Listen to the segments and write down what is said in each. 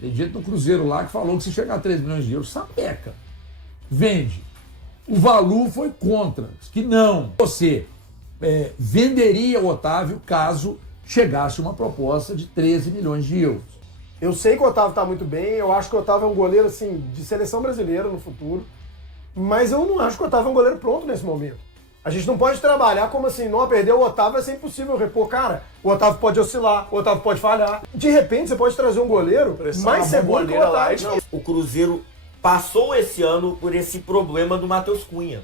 Tem gente no Cruzeiro lá que falou que se chegar a 3 milhões de euros, sapeca. Vende. O Valu foi contra. Disse que não. Você venderia o Otávio caso chegasse uma proposta de 13 milhões de euros. Eu sei que o Otávio tá muito bem, eu acho que o Otávio é um goleiro assim, de seleção brasileira no futuro, mas eu não acho que o Otávio é um goleiro pronto nesse momento. A gente não pode trabalhar como assim, não, perder o Otávio vai ser impossível repor. Cara, o Otávio pode oscilar, o Otávio pode falhar. De repente você pode trazer um goleiro mais seguro que o Otávio. O Cruzeiro passou esse ano por esse problema do Matheus Cunha.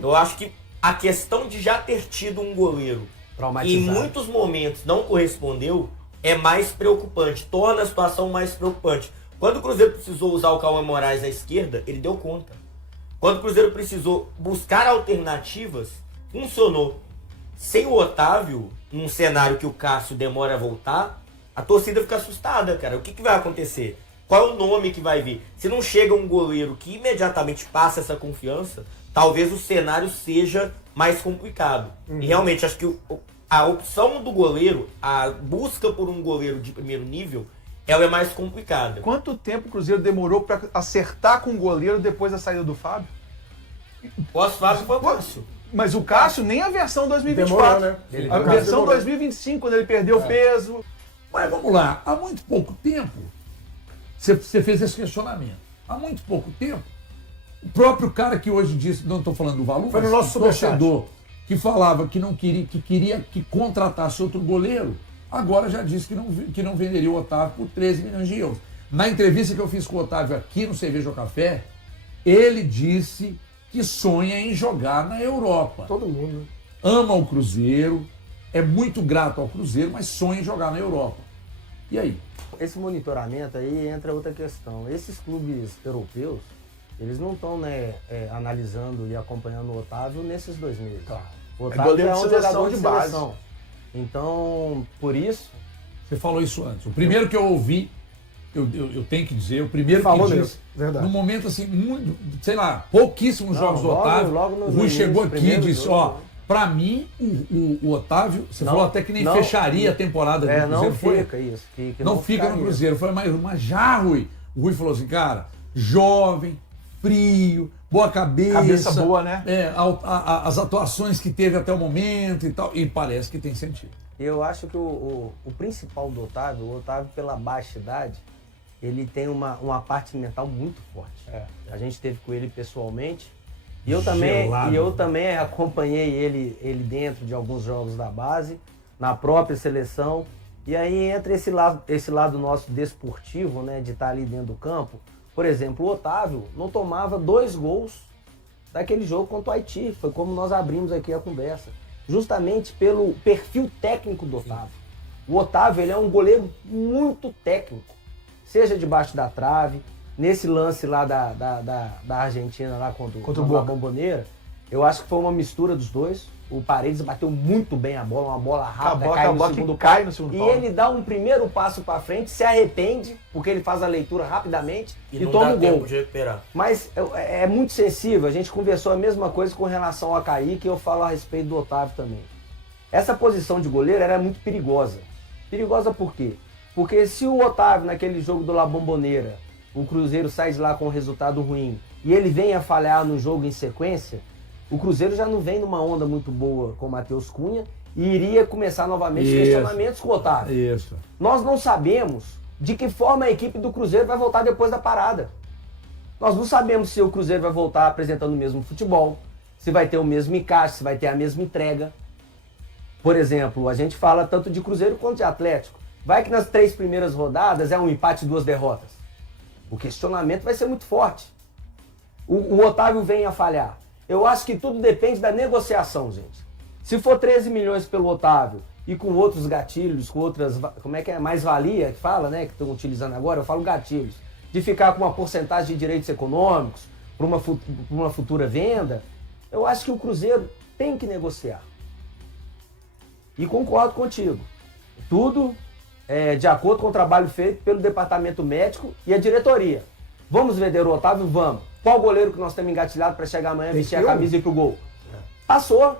Eu acho que a questão de já ter tido um goleiro e em muitos momentos não correspondeu é mais preocupante, torna a situação mais preocupante. Quando o Cruzeiro precisou usar o Cauã Moraes à esquerda, ele deu conta. Quando o Cruzeiro precisou buscar alternativas, funcionou. Sem o Otávio, num cenário que o Cássio demora a voltar, a torcida fica assustada, cara. O que vai acontecer? Qual é o nome que vai vir? Se não chega um goleiro que imediatamente passa essa confiança, talvez o cenário seja mais complicado. E realmente, acho que a opção do goleiro, a busca por um goleiro de primeiro nível, ela é mais complicada. Quanto tempo o Cruzeiro demorou para acertar com o goleiro depois da saída do Fábio? O Fábio foi fácil. Mas o Cássio nem a versão 2024. Demorou, né? A versão 2025, quando ele perdeu o peso. Mas vamos lá, há muito pouco tempo, você fez esse questionamento. Há muito pouco tempo, o próprio cara que hoje disse, não estou falando do Valu, foi no mas nosso o torcedor que falava que não queria que contratasse outro goleiro, agora já disse que não venderia o Otávio por 13 milhões de euros. Na entrevista que eu fiz com o Otávio aqui no Cerveja ou Café, ele disse que sonha em jogar na Europa. Todo mundo, né? Ama o Cruzeiro, é muito grato ao Cruzeiro, mas sonha em jogar na Europa. E aí? Esse monitoramento aí entra outra questão. Esses clubes europeus, eles não estão analisando e acompanhando o Otávio nesses 2 meses. Claro. O Otávio é um jogador de base. seleção. Então, por isso... Você falou isso antes. O primeiro que eu ouvi, eu tenho que dizer, o primeiro Falou que mesmo, disse, verdade. no momento assim, muito, sei lá, pouquíssimos jogos do Otávio, o Rui chegou aqui e disse, pra mim, o Otávio, você falou até que nem fecharia a temporada do Cruzeiro. Não foi, fica isso. não fica no Cruzeiro. Foi mas já, Rui, o Rui falou assim, cara, jovem, frio, boa cabeça. Cabeça boa, né? As atuações que teve até o momento e tal, e parece que tem sentido. Eu acho que o principal do Otávio, o Otávio pela baixa idade, ele tem uma parte mental muito forte. A gente esteve com ele pessoalmente. E eu também acompanhei ele dentro de alguns jogos da base, na própria seleção. E aí entra esse lado nosso desportivo, né, de estar ali dentro do campo. Por exemplo, o Otávio não tomava 2 gols daquele jogo contra o Haiti. Foi como nós abrimos aqui a conversa. Justamente pelo perfil técnico do Otávio. O Otávio, ele é um goleiro muito técnico. Seja debaixo da trave, nesse lance lá da Argentina, lá contra o Bombonera, eu acho que foi uma mistura dos dois. O Paredes bateu muito bem a bola, uma bola rápida, cai no segundo pau. E ele dá um primeiro passo para frente, se arrepende, porque ele faz a leitura rapidamente e toma o gol. De recuperar. Mas é muito sensível, a gente conversou a mesma coisa com relação a Kaique, e eu falo a respeito do Otávio também. Essa posição de goleiro era muito perigosa. Perigosa por quê? Porque se o Otávio, naquele jogo do La Bombonera, o Cruzeiro sai de lá com um resultado ruim e ele vem a falhar no jogo em sequência, o Cruzeiro já não vem numa onda muito boa com o Matheus Cunha e iria começar novamente os questionamentos com o Otávio. Isso. Nós não sabemos de que forma a equipe do Cruzeiro vai voltar depois da parada. Nós não sabemos se o Cruzeiro vai voltar apresentando o mesmo futebol, se vai ter o mesmo encaixe, se vai ter a mesma entrega. Por exemplo, a gente fala tanto de Cruzeiro quanto de Atlético. Vai que nas 3 primeiras rodadas é um empate e 2 derrotas. O questionamento vai ser muito forte. O Otávio vem a falhar. Eu acho que tudo depende da negociação, gente. Se for 13 milhões pelo Otávio e com outros gatilhos, com outras, como é que é, mais-valia que fala, né, que estão utilizando agora, eu falo gatilhos, de ficar com uma porcentagem de direitos econômicos para uma futura venda, eu acho que o Cruzeiro tem que negociar. E concordo contigo. Tudo de acordo com o trabalho feito pelo departamento médico e a diretoria. Vamos vender o Otávio? Vamos. Qual goleiro que nós temos engatilhado para chegar amanhã, vestir a camisa e ir pro gol? Passou.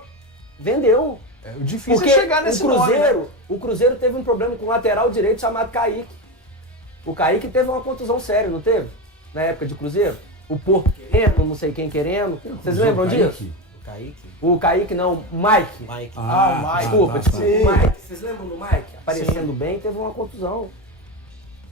Vendeu. O difícil Porque é chegar nesse nome, né? O Cruzeiro teve um problema com o lateral direito chamado Kaique. O Kaique teve uma contusão séria, não teve? Na época de Cruzeiro? O Porto querendo, não sei quem querendo. Vocês lembram disso? O Kaique? O Kaique não, o Mike. Mike. O Mike. Desculpa. Sim. O Mike. Vocês lembram do Mike? Aparecendo bem, teve uma contusão.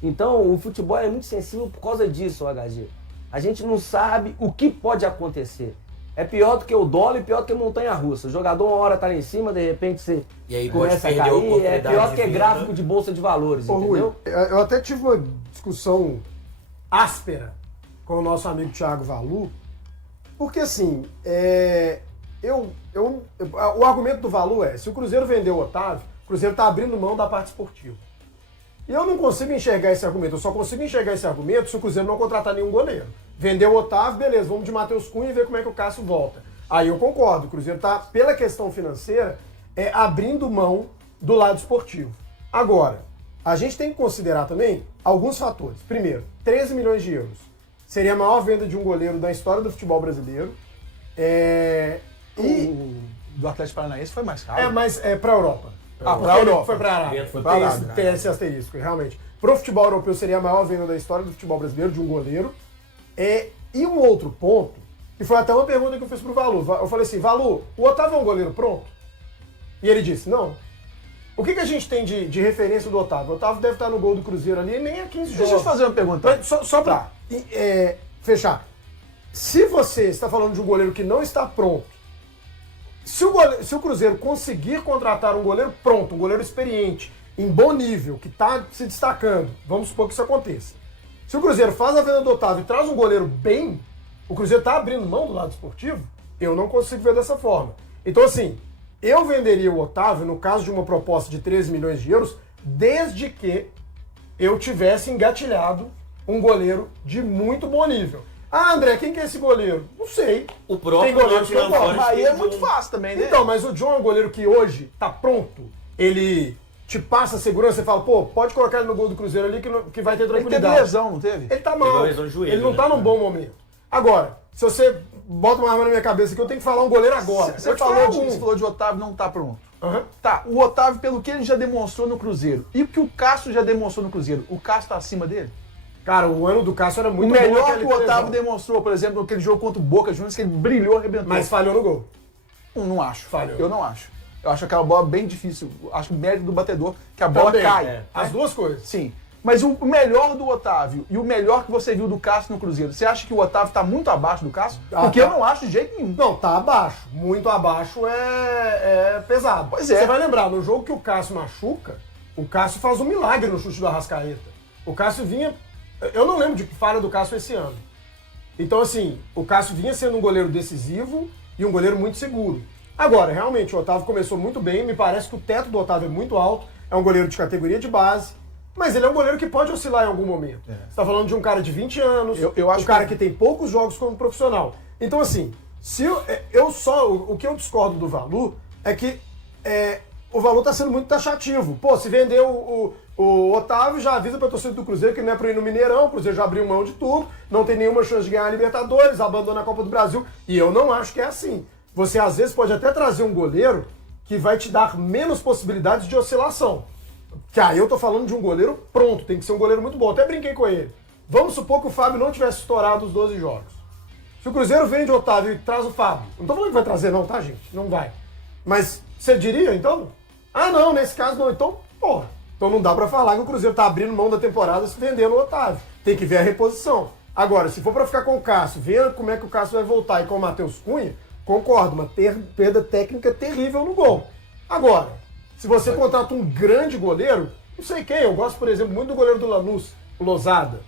Então, o futebol é muito sensível por causa disso, o HG. A gente não sabe o que pode acontecer. É pior do que o dólar e pior do que montanha-russa. O jogador uma hora tá lá em cima, de repente você E aí começa a pode perder a cair. É oportunidade pior do que de vida. gráfico de bolsa de valores, Ô, Rui, entendeu? eu até tive uma discussão áspera com o nosso amigo Thiago Valu, porque assim, o argumento do Valu é, se o Cruzeiro vendeu o Otávio, o Cruzeiro está abrindo mão da parte esportiva. E eu não consigo enxergar esse argumento, eu só consigo enxergar esse argumento se o Cruzeiro não contratar nenhum goleiro. Vendeu o Otávio, beleza, vamos de Matheus Cunha e ver como é que o Cássio volta. Aí eu concordo, o Cruzeiro está, pela questão financeira, abrindo mão do lado esportivo. Agora, a gente tem que considerar também alguns fatores. Primeiro, 13 milhões de euros. Seria a maior venda de um goleiro da história do futebol brasileiro. O do Atlético Paranaense foi mais caro. Mas é para a Europa. Ah, pra Europa. Foi para a Arábia. Foi pra Arábia. Tem esse asterisco, realmente. Pro futebol europeu seria a maior venda da história do futebol brasileiro de um goleiro. E um outro ponto, que foi até uma pergunta que eu fiz pro Valu. Eu falei assim, Valu, o Otávio é um goleiro pronto? E ele disse, não. O que a gente tem de referência do Otávio? O Otávio deve estar no gol do Cruzeiro ali nem há 15 jogos. Deixa eu te fazer uma pergunta. Só para fechar. Se você está falando de um goleiro que não está pronto, se o Cruzeiro conseguir contratar um goleiro pronto, um goleiro experiente, em bom nível, que está se destacando, vamos supor que isso aconteça. Se o Cruzeiro faz a venda do Otávio e traz um goleiro bem, o Cruzeiro está abrindo mão do lado esportivo? Eu não consigo ver dessa forma. Então, assim, eu venderia o Otávio, no caso de uma proposta de 13 milhões de euros, desde que eu tivesse engatilhado um goleiro de muito bom nível. Ah, André, quem que é esse goleiro? Não sei. O próprio Tem goleiro que eu Nottingham gosto. Forest Aí é fez muito um- fácil também, né? Então, mas o John é um goleiro que hoje tá pronto. Ele te passa segurança e fala, pô, pode colocar ele no gol do Cruzeiro ali que vai ter Ele teve tranquilidade. lesão, não teve? Ele tá Teve mal. uma lesão de joelho, Ele não tá né? num bom momento. Agora, se você bota uma arma na minha cabeça que eu tenho que falar um goleiro agora. Você eu te falou, falo você falou de Otávio não tá pronto. Aham. Tá, o Otávio, pelo que ele já demonstrou no Cruzeiro e o que o Cássio já demonstrou no Cruzeiro, o Cássio tá acima dele? Cara, o ano do Cássio era O muito bom melhor naquela que o Otávio lesão. demonstrou, por exemplo, naquele jogo contra o Boca Juniors, que ele brilhou, arrebentou. Mas falhou no gol. Não acho. Falhou. Eu não acho. Eu acho aquela bola bem difícil. Acho o mérito do batedor, que a bola Também, cai. As duas coisas. Sim. Mas o melhor do Otávio e o melhor que você viu do Cássio no Cruzeiro, você acha que o Otávio tá muito abaixo do Cássio? Ah, Porque tá. eu não acho de jeito nenhum. Não, tá abaixo. Muito abaixo é pesado. Pois é. Você vai lembrar, no jogo que o Cássio machuca, o Cássio faz um milagre no chute do Arrascaeta. O Cássio vinha... Eu não lembro de que falha do Cássio esse ano. Então, assim, o Cássio vinha sendo um goleiro decisivo e um goleiro muito seguro. Agora, realmente, o Otávio começou muito bem, me parece que o teto do Otávio é muito alto, é um goleiro de categoria de base, mas ele é um goleiro que pode oscilar em algum momento. Você está falando de um cara de 20 anos, Eu acho um cara que- que tem poucos jogos como profissional. Então, assim, se o que eu discordo do Valu é que o Valu está sendo muito taxativo. Pô, se vender o Otávio, já avisa para a torcida do Cruzeiro que não é para ir no Mineirão, o Cruzeiro já abriu mão de tudo, não tem nenhuma chance de ganhar a Libertadores, abandona a Copa do Brasil, e eu não acho que é assim. Você, às vezes, pode até trazer um goleiro que vai te dar menos possibilidades de oscilação. Que aí eu tô falando de um goleiro pronto, tem que ser um goleiro muito bom. Até brinquei com ele. Vamos supor que o Fábio não tivesse estourado os 12 jogos. Se o Cruzeiro vende o Otávio e traz o Fábio, não tô falando que vai trazer não, tá, gente? Não vai. Mas você diria, então? Ah, não, nesse caso não. Então, porra. Então não dá pra falar que o Cruzeiro tá abrindo mão da temporada se vendendo o Otávio. Tem que ver a reposição. Agora, se for pra ficar com o Cássio, ver como é que o Cássio vai voltar e com o Matheus Cunha, concordo, uma perda técnica terrível no gol. Agora, se você contrata um grande goleiro, não sei quem, eu gosto, por exemplo, muito do goleiro do Lanús, o Losada.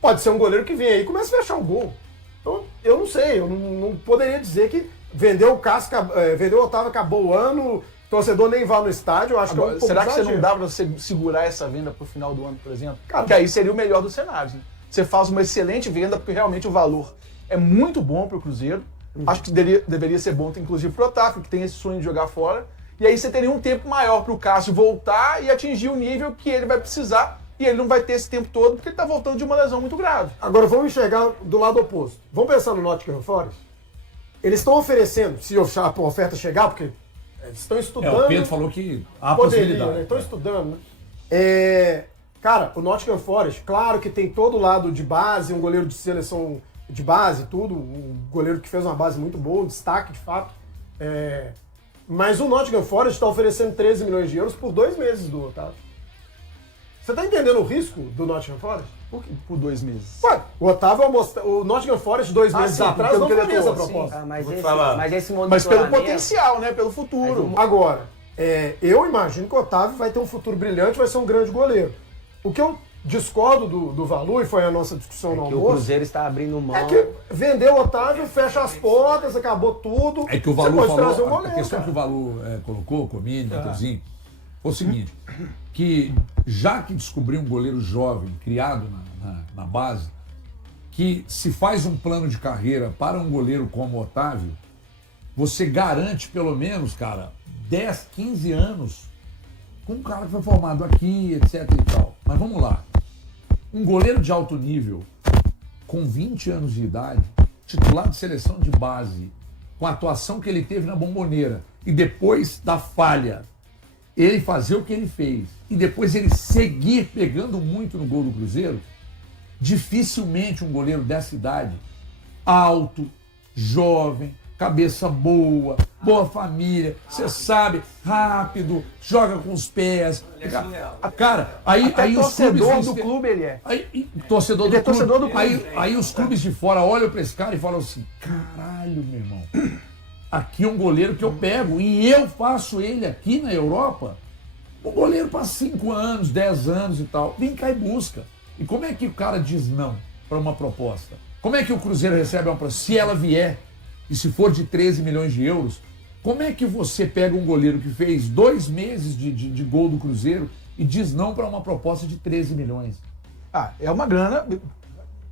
Pode ser um goleiro que vem aí e começa a fechar o gol. Então, eu não sei, eu não poderia dizer que vendeu o Otávio, acabou o ano, o torcedor nem vá no estádio, eu acho Agora, que é um pouco será que você exagero. não dá pra você segurar essa venda pro final do ano, por exemplo? Cara, Porque aí seria o melhor dos cenários, né? Você faz uma excelente venda, porque realmente o valor é muito bom pro Cruzeiro. Acho que deveria ser bom, inclusive, pro Otávio, que tem esse sonho de jogar fora. E aí você teria um tempo maior pro Cássio voltar e atingir o nível que ele vai precisar. E ele não vai ter esse tempo todo, porque ele tá voltando de uma lesão muito grave. Agora vamos enxergar do lado oposto. Vamos pensar no Nottingham Forest? Eles estão oferecendo, se a oferta chegar, porque eles estão estudando... O Pedro falou que há poderiam, possibilidade. né? Estão estudando, né? Cara, o Nottingham Forest, claro que tem todo o lado de base, um goleiro de seleção de base, tudo, um goleiro que fez uma base muito boa, um destaque de fato. Mas o Nottingham Forest está oferecendo 13 milhões de euros por 2 meses do Otávio. Você tá entendendo o risco do Nottingham Forest? Por 2 meses. Ué, o Nottingham Forest 2 meses atrás não fez a proposta. Mas esse monitoramento... Mas pelo potencial, né? Pelo futuro. Agora, eu imagino que o Otávio vai ter um futuro brilhante, vai ser um grande goleiro. O que eu discordo do Valu, e foi a nossa discussão no almoço... o Cruzeiro está abrindo mão... É que vendeu o Otávio, fecha as portas, acabou tudo. É que o Valu trazer um falou, goleiro, a questão cara. que o Valu colocou, Comini, Matheusinho, foi o seguinte, que já que descobriu um goleiro jovem, criado na base, que se faz um plano de carreira para um goleiro como o Otávio, você garante pelo menos, cara, 10, 15 anos com um cara que foi formado aqui, etc e tal. Mas vamos lá. Um goleiro de alto nível, com 20 anos de idade, titular de seleção de base, com a atuação que ele teve na Bombonera, e depois da falha, ele fazer o que ele fez, e depois ele seguir pegando muito no gol do Cruzeiro, dificilmente um goleiro dessa idade, alto, jovem, cabeça boa, boa família, você sabe, rápido, joga com os pés. Cara, aí os torcedor clubes do clube ele é. Torcedor Ele do é torcedor do clube. clube. Aí os clubes de fora olham pra esse cara e falam assim: caralho, meu irmão, aqui é um goleiro que eu pego e eu faço ele aqui na Europa. Um goleiro para 5 anos, 10 anos e tal. Vem cá e busca. E como é que o cara diz não para uma proposta? Como é que o Cruzeiro recebe uma proposta? Se ela vier, e se for de 13 milhões de euros, como é que você pega um goleiro que fez 2 meses de gol do Cruzeiro e diz não para uma proposta de 13 milhões? É uma grana,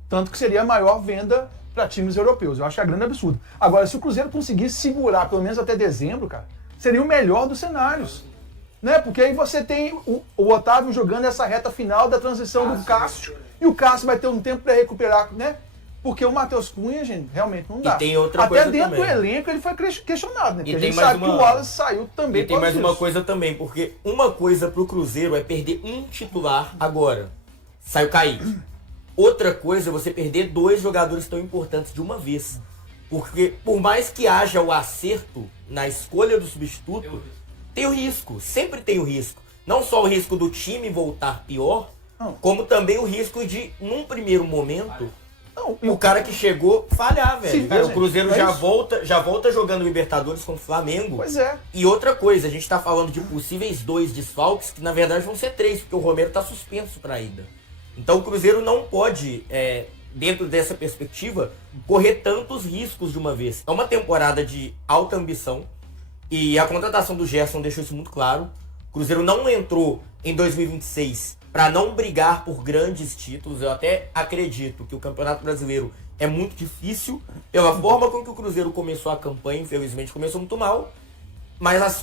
tanto que seria a maior venda para times europeus. Eu acho que a grana é absurda. Agora, se o Cruzeiro conseguisse segurar pelo menos até dezembro, cara, seria o melhor dos cenários. Né? Porque aí você tem o Otávio jogando essa reta final da transição do Cássio, e o Cássio vai ter um tempo para recuperar, né? Porque o Matheus Cunha, gente, realmente não dá. E tem outra Até coisa dentro também. do elenco ele foi questionado, né? Porque E a tem gente mais sabe que o Wallace saiu também. E tem mais por uma isso. coisa também, porque uma coisa pro Cruzeiro é perder um titular agora. Saiu Kaique. Outra coisa é você perder 2 jogadores tão importantes de uma vez. Porque por mais que haja o acerto na escolha do substituto, tem o risco, sempre tem o risco. Não só o risco do time voltar pior, como também o risco de, num primeiro momento, o cara que chegou falhar, velho. Sim, O Cruzeiro é já volta jogando Libertadores com o Flamengo. Pois é. E outra coisa, a gente tá falando de possíveis 2 desfalques, que na verdade vão ser 3, porque o Romero tá suspenso pra ida. Então o Cruzeiro não pode, dentro dessa perspectiva, correr tantos riscos de uma vez. É uma temporada de alta ambição, e a contratação do Gerson deixou isso muito claro. O Cruzeiro não entrou em 2026 para não brigar por grandes títulos. Eu até acredito que o Campeonato Brasileiro é muito difícil, pela forma com que o Cruzeiro começou a campanha, infelizmente começou muito mal, mas as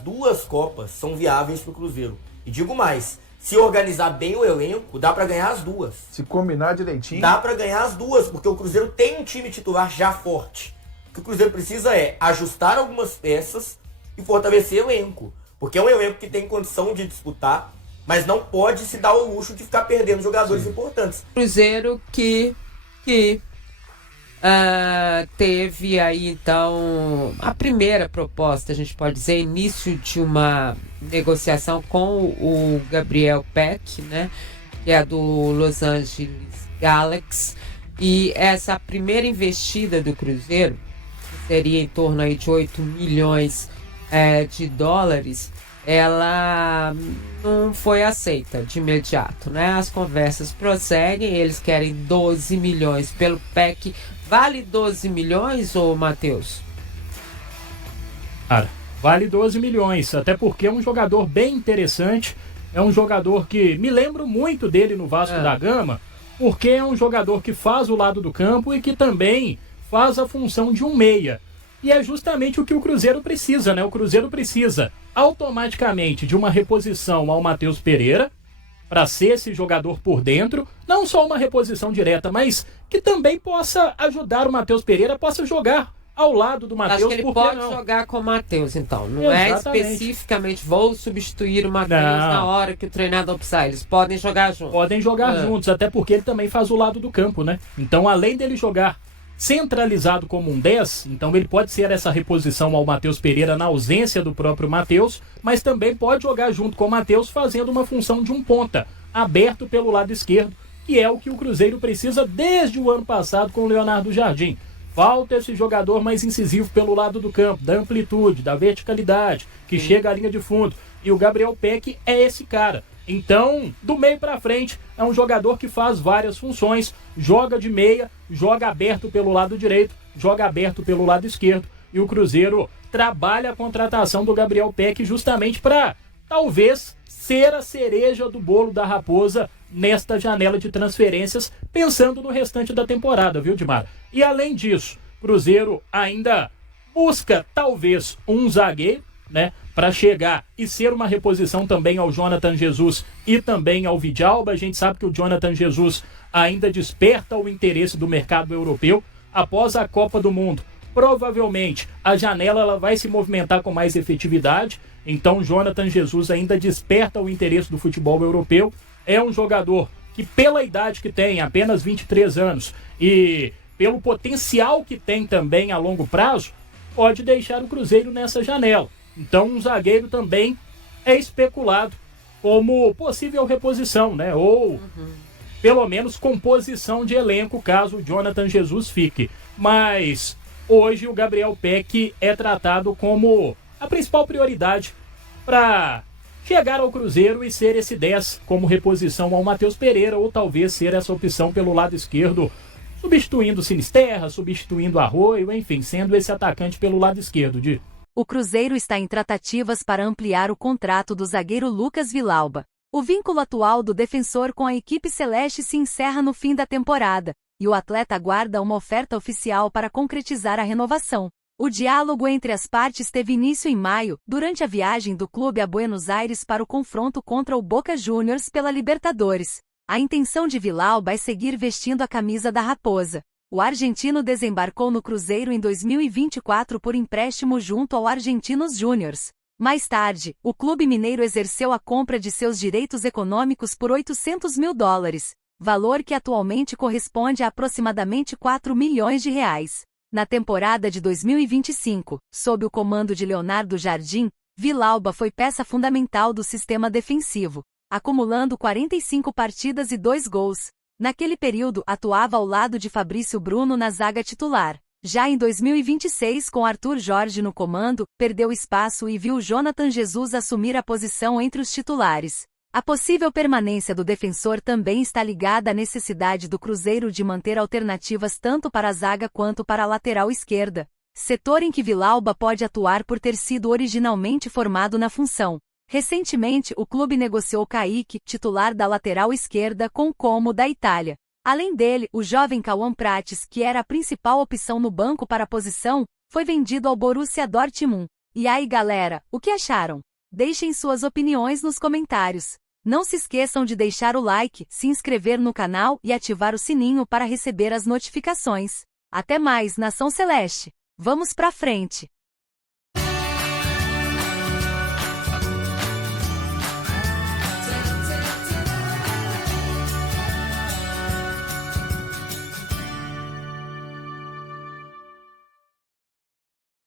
2 Copas, são viáveis para o Cruzeiro. E digo mais, se organizar bem o elenco, dá para ganhar as 2. Se combinar direitinho. Dá para ganhar as 2, porque o Cruzeiro tem um time titular já forte. O que o Cruzeiro precisa é ajustar algumas peças e fortalecer o elenco. Porque é um elenco que tem condição de disputar, mas não pode se dar o luxo de ficar perdendo jogadores importantes. Cruzeiro que teve aí então a primeira proposta, a gente pode dizer, início de uma negociação com o Gabriel Peck, né, que é do Los Angeles Galaxy, e essa primeira investida do Cruzeiro, que seria em torno aí de 8 milhões de dólares, ela não foi aceita de imediato, né? As conversas prosseguem, eles querem 12 milhões pelo PEC. Vale 12 milhões, ô Matheus? Cara, vale 12 milhões, até porque é um jogador bem interessante, é um jogador que me lembro muito dele no Vasco da Gama, porque é um jogador que faz o lado do campo e que também faz a função de um meia. E é justamente o que o Cruzeiro precisa, né? O Cruzeiro precisa automaticamente de uma reposição ao Matheus Pereira, para ser esse jogador por dentro, não só uma reposição direta, mas que também possa ajudar o Matheus Pereira, possa jogar ao lado do Matheus. Acho que ele pode jogar com o Matheus, então. Não é especificamente vou substituir o Matheus na hora que o treinador precisar. Eles podem jogar juntos. Podem jogar juntos, até porque ele também faz o lado do campo, né? Então, além dele jogar centralizado como um 10, então ele pode ser essa reposição ao Matheus Pereira na ausência do próprio Matheus, mas também pode jogar junto com o Matheus fazendo uma função de um ponta, aberto pelo lado esquerdo, que é o que o Cruzeiro precisa desde o ano passado com o Leonardo Jardim. Falta esse jogador mais incisivo pelo lado do campo, da amplitude, da verticalidade, que chega à linha de fundo. E o Gabriel Peck é esse cara. Então, do meio para frente, é um jogador que faz várias funções, joga de meia, joga aberto pelo lado direito, joga aberto pelo lado esquerdo, e o Cruzeiro trabalha a contratação do Gabriel Peck justamente para, talvez, ser a cereja do bolo da Raposa nesta janela de transferências, pensando no restante da temporada, viu, Dimar? E além disso, Cruzeiro ainda busca, talvez, um zagueiro, né, para chegar e ser uma reposição também ao Jonathan Jesus e também ao Vidalba. A gente sabe que o Jonathan Jesus ainda desperta o interesse do mercado europeu após a Copa do Mundo. Provavelmente a janela ela vai se movimentar com mais efetividade, então o Jonathan Jesus ainda desperta o interesse do futebol europeu. É um jogador que, pela idade que tem, apenas 23 anos, e pelo potencial que tem também a longo prazo, pode deixar o Cruzeiro nessa janela. Então um zagueiro também é especulado como possível reposição, né? Ou pelo menos composição de elenco caso o Jonathan Jesus fique. Mas hoje o Gabriel Peck é tratado como a principal prioridade para chegar ao Cruzeiro e ser esse 10 como reposição ao Matheus Pereira, ou talvez ser essa opção pelo lado esquerdo, substituindo o Sinisterra, substituindo Arroio, enfim, sendo esse atacante pelo lado esquerdo. O Cruzeiro está em tratativas para ampliar o contrato do zagueiro Lucas Villalba. O vínculo atual do defensor com a equipe celeste se encerra no fim da temporada, e o atleta aguarda uma oferta oficial para concretizar a renovação. O diálogo entre as partes teve início em maio, durante a viagem do clube a Buenos Aires para o confronto contra o Boca Juniors pela Libertadores. A intenção de Villalba é seguir vestindo a camisa da Raposa. O argentino desembarcou no Cruzeiro em 2024 por empréstimo junto ao Argentinos Júniors. Mais tarde, o clube mineiro exerceu a compra de seus direitos econômicos por $800 mil, valor que atualmente corresponde a aproximadamente R$4 milhões. Na temporada de 2025, sob o comando de Leonardo Jardim, Villalba foi peça fundamental do sistema defensivo, acumulando 45 partidas e 2 gols. Naquele período, atuava ao lado de Fabrício Bruno na zaga titular. Já em 2026, com Arthur Jorge no comando, perdeu espaço e viu Jonathan Jesus assumir a posição entre os titulares. A possível permanência do defensor também está ligada à necessidade do Cruzeiro de manter alternativas tanto para a zaga quanto para a lateral esquerda, setor em que Villalba pode atuar por ter sido originalmente formado na função. Recentemente, o clube negociou Kaique, titular da lateral esquerda, com o Como da Itália. Além dele, o jovem Cauã Prates, que era a principal opção no banco para a posição, foi vendido ao Borussia Dortmund. E aí, galera, o que acharam? Deixem suas opiniões nos comentários. Não se esqueçam de deixar o like, se inscrever no canal e ativar o sininho para receber as notificações. Até mais, Nação Celeste! Vamos pra frente!